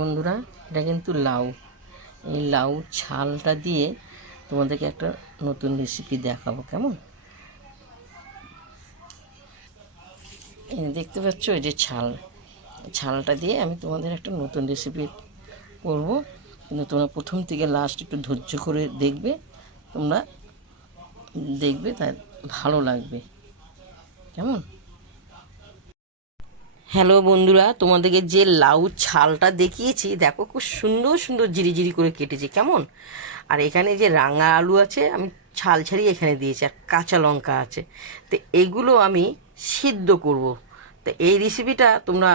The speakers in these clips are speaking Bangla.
বন্ধুরা, এটা কিন্তু লাউ। এই লাউ ছালটা দিয়ে তোমাদেরকে একটা নতুন রেসিপি দেখাবো। কেমন? এই দেখতে পাচ্ছ, এই যে ছালটা দিয়ে আমি তোমাদের একটা নতুন রেসিপি করবো। কিন্তু তোমরা প্রথম থেকে লাস্ট একটু ধৈর্য করে দেখবে, তোমরা দেখবে তাই ভালো লাগবে। কেমন? হ্যালো বন্ধুরা, তোমাদেরকে যে লাউ ছালটা দেখিয়েছি, দেখো খুব সুন্দর সুন্দর জিরি করে কেটেছি। কেমন? আর এখানে যে রাঙা আলু আছে, আমি ছাল ছাড়িয়ে এখানে দিয়েছি, আর কাঁচা লঙ্কা আছে। তো এগুলো আমি সিদ্ধ করব। তো এই রেসিপিটা তোমরা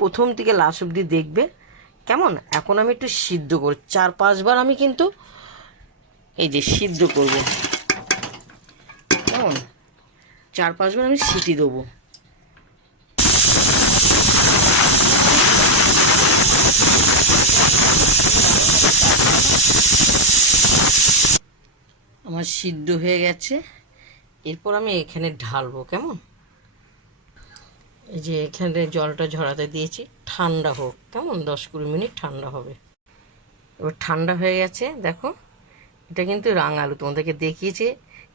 প্রথম থেকে লাস্ট অবধি দেখবে। কেমন? এখন আমি একটু সিদ্ধ করব, 4-5 বার আমি কিন্তু এই যে সিদ্ধ করব। কেমন? 4-5 বার আমি সিটি দেবো। আমার সিদ্ধ হয়ে গেছে। এরপর আমি এখানে ঢালবো। কেমন? এই যে এখানে জলটা ঝরাতে দিয়েছি, ঠান্ডা হোক। কেমন? 10-20 মিনিট ঠান্ডা হবে। এবার ঠান্ডা হয়ে গেছে। দেখো, এটা কিন্তু রাঙা আলু, তোমাদেরকে দেখিয়েছি।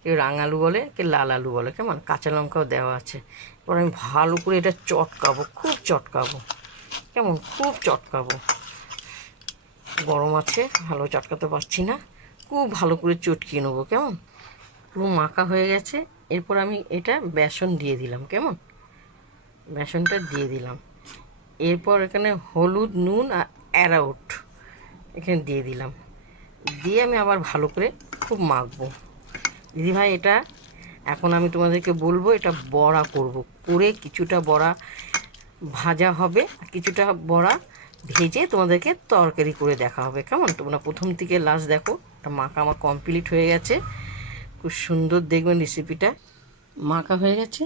কেউ রাঙা আলু বলে, কেউ লাল আলু বলে। কেমন? কাঁচা লঙ্কাও দেওয়া আছে। এবার আমি ভালো করে এটা চটকাবো, খুব চটকাবো। কেমন? খুব চটকাবো। গরম আছে, ভালো চটকাতে পারছি না। খুব ভালো করে চটকিয়ে নেবো। কেমন? পুরো মাখা হয়ে গেছে। এরপর আমি এটা বেসন দিয়ে দিলাম। কেমন? বেসনটা দিয়ে দিলাম। এরপর এখানে হলুদ, নুন আর অ্যারাউট এখানে দিয়ে দিলাম। দিয়ে আমি আবার ভালো করে খুব মাখবো। দিদিভাই, এটা এখন আমি তোমাদেরকে বলবো, এটা বড়া করব। করে কিছুটা বড়া ভাজা হবে, কিছুটা বড়া ভেজে তোমাদেরকে তরকারি করে দেখা হবে। কেমন? তোমরা প্রথম থেকে লাস্ট দেখো। এটা মাখা আমার কমপ্লিট হয়ে গেছে। খুব সুন্দর দেখবেন রেসিপিটা। মাখা হয়ে গেছে।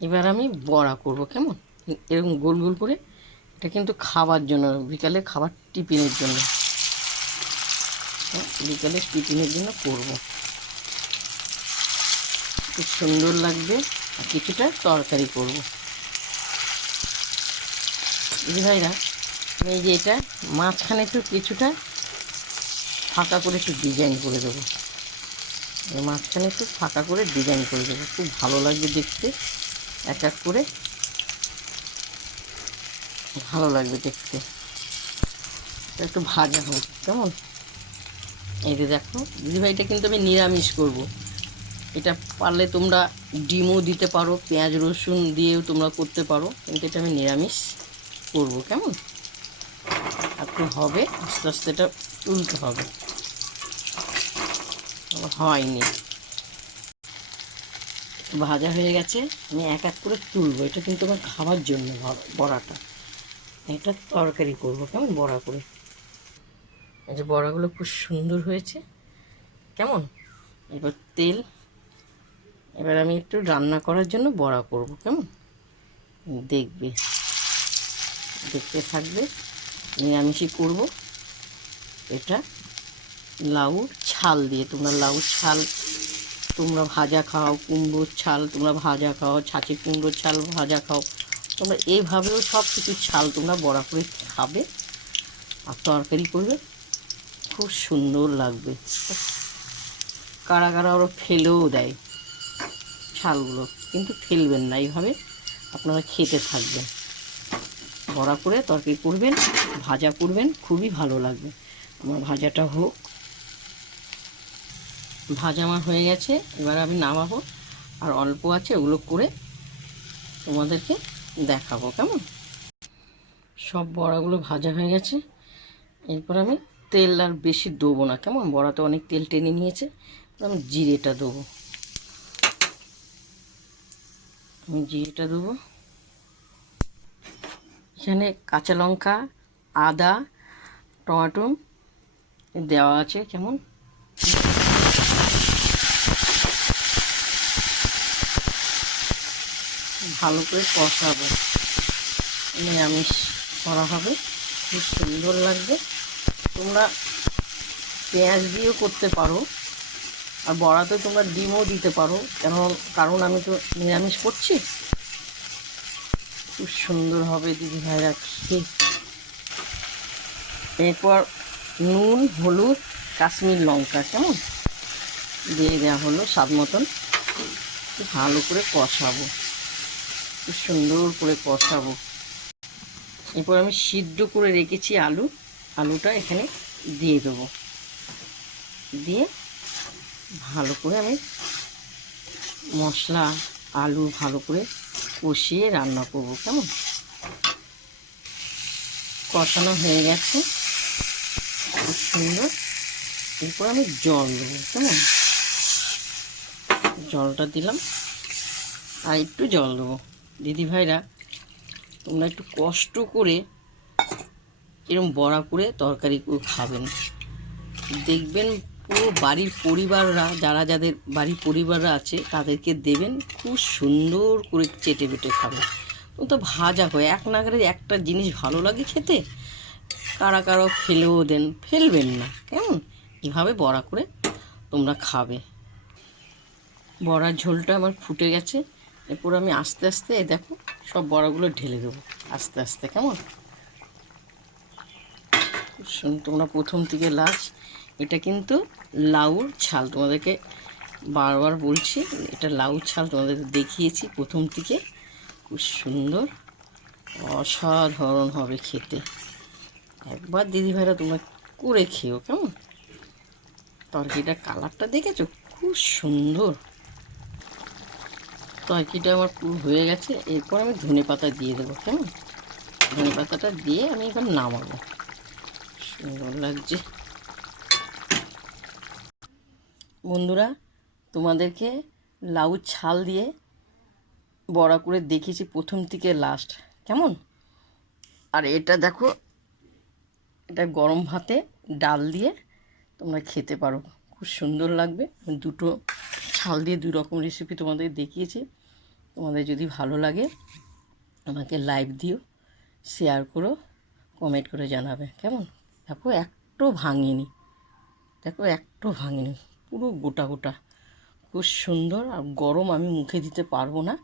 এবার আমি বড়া করব। কেমন? এরকম গোল গোল করে। এটা কিন্তু খাবার জন্য, বিকালে খাবার টিফিনের জন্য, বিকালে টিফিনের জন্য করব। খুব সুন্দর লাগবে। আর কিছুটা তরকারি করব। ভাইরা, এই যে এটা মাঝখানে একটু কিছুটা ফাঁকা করে একটু ডিজাইন করে দেবো। মাঝখানে একটু ফাঁকা করে ডিজাইন করে দেবো, খুব ভালো লাগবে দেখতে। এক এক করে ভালো লাগবে দেখতে। একটু ভাজা হোক। কেমন? এই যে দেখো দিদিভাই, এটা কিন্তু আমি নিরামিষ করব। এটা পারলে তোমরা ডিমও দিতে পারো, পেঁয়াজ রসুন দিয়েও তোমরা করতে পারো, কিন্তু এটা আমি নিরামিষ করব। কেমন? একটু হবে, আস্তে আস্তে এটা তুলতে হবে, হয়নি। ভাজা হয়ে গেছে, আমি এক এক করে তুলবো। এটা কিন্তু আমার খাওয়ার জন্য বড়াটা, এটা তরকারি করব। কেমন? বড়া করে। এই যে বড়াগুলো খুব সুন্দর হয়েছে। কেমন? এবার তেল। এবার আমি একটু রান্না করার জন্য বড়া করব। কেমন? দেখবে, দেখতে থাকবে। নিরামিষই করব এটা, লাউ ছাল দিয়ে। তোমরা লাউ ছাল তোমরা ভাজা খাও, কুমড়োর ছাল তোমরা ভাজা খাও, ছাঁচি কুমড়োর ছাল ভাজা খাও। তোমরা এইভাবেও সব কিছু ছাল তোমরা বড়া করে খাবে আর তরকারি করবে, খুব সুন্দর লাগবে। কারা কারা ওরা ফেলেও দেয় ছালগুলো, কিন্তু ফেলবেন না। এইভাবে আপনারা খেতে থাকবেন, বড়া করে তরকারি করবেন, ভাজা করবেন, খুবই ভালো লাগবে। আমার ভাজাটা হোক। ভাজা আমার হয়ে গেছে, এবার আমি নামাবো। আর অল্প আছে, ওগুলো করে তোমাদেরকে দেখাবো। কেমন? সব বড়াগুলো ভাজা হয়ে গেছে। এরপর আমি তেল আর বেশি দেবো না। কেমন? বড়াতে অনেক তেল টেনে নিয়েছে। আমি জিরেটা দেবো। আমি জিরেটা দেবো। এখানে কাঁচা লঙ্কা, আদা, টমেটো দেওয়া আছে। কেমন? ভালো করে কষাবো। নিরামিষ করা হবে, খুব সুন্দর লাগবে। তোমরা পেঁয়াজ দিয়েও করতে পারো, আর বড়াতে তোমরা ডিমও দিতে পারো। কারণ আমি তো নিরামিষ করছি। খুব সুন্দর হবে দিদি ভাইরা খেতে। এরপর নুন, হলুদ, কাশ্মীর লঙ্কা কেমন দিয়ে দেওয়া হলো স্বাদ মতন। ভালো করে কষাবো, খুব সুন্দর করে কষাবো। এরপর আমি সিদ্ধ করে রেখেছি আলুটা এখানে দিয়ে দেবো। দিয়ে ভালো করে আমি মশলা আলু ভালো করে কষিয়ে রান্না করবো কেমন। কষানো হয়ে গেছে খুব সুন্দর। এরপর আমি জল দেবো কেমন, জলটা দিলাম আর একটু জল দেবো। দিদিভাইরা তোমরা একটু কষ্ট করে এরকম বড়া করে তরকারি করে খাবেন, দেখবেন পুরো বাড়ির পরিবাররা, যাদের বাড়ির পরিবাররা আছে তাদেরকে দেবেন, খুব সুন্দর করে চেটে বেটে খাবে। তো ভাজা হয় এক নাগারে একটা জিনিস ভালো লাগে খেতে, কারা কারো ফেলেও দেন, ফেলবেন না কেমন। এভাবে বড়া করে তোমরা খাবে। বড়ার ঝোলটা আমার ফুটে গেছে। এরপর আমি আস্তে আস্তে দেখো সব বড়াগুলো ঢেলে দেবো আস্তে আস্তে কেমন। তোমরা প্রথম থেকে লাস্ট, এটা কিন্তু লাউর ছাল, তোমাদেরকে বারবার বলছি এটা লাউর ছাল, তোমাদেরকে দেখিয়েছি প্রথম থেকে। খুব সুন্দর অসাধারণ হবে খেতে। একবার দিদিভাইরা তোমরা করে খেও কেমন। তরকারিটার কালারটা দেখেছো খুব সুন্দর। তরকারিটা আমার পুরো হয়ে গেছে। এরপর আমি ধনে পাতা দিয়ে দেবো কেমন। ধনে পাতাটা দিয়ে আমি এবার নামাবো। সুন্দর লাগছে বন্ধুরা। তোমাদেরকে লাউ ছাল দিয়ে বড়া করে দেখিয়েছি প্রথম থেকে লাস্ট কেমন। আর এটা দেখো, এটা গরম ভাতে ডাল দিয়ে তোমরা খেতে পারো, খুব সুন্দর লাগবে। আমি দুটো ছাল দিয়ে দুই রকম রেসিপি তোমাদের দেখিয়েছি। তোমাদের যদি ভালো লাগে আমাকে লাইক দিও, শেয়ার করো, কমেন্ট করে জানাবে কেমন। দেখো একটু ভাঙিনি, দেখো একটু ভাঙিনি, পুরো গোটা গোটা, খুব সুন্দর। আর গরম আমি মুখে দিতে পারবো না,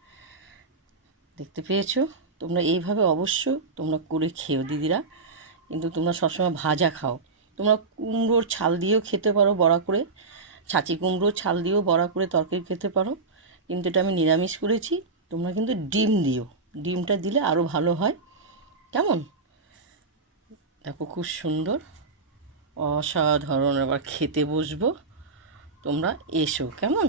দেখতে পেয়েছো। তোমরা এইভাবে অবশ্য তোমরা করে খেও দিদিরা, কিন্তু তোমরা সবসময় ভাজা খাও। তোমরা কুমড়োর ছাল দিয়েও খেতে পারো বড়া করে, ছাঁচি কুমড়োর ছাল দিয়েও বড়া করে তরকারি খেতে পারো, কিন্তু এটা আমি নিরামিষ করেছি। তোমরা কিন্তু ডিম দিও, ডিমটা দিলে আরও ভালো হয় কেমন। দেখো খুব সুন্দর অসাধারণ। এবার খেতে বসবো, তোমরা এসো কেমন।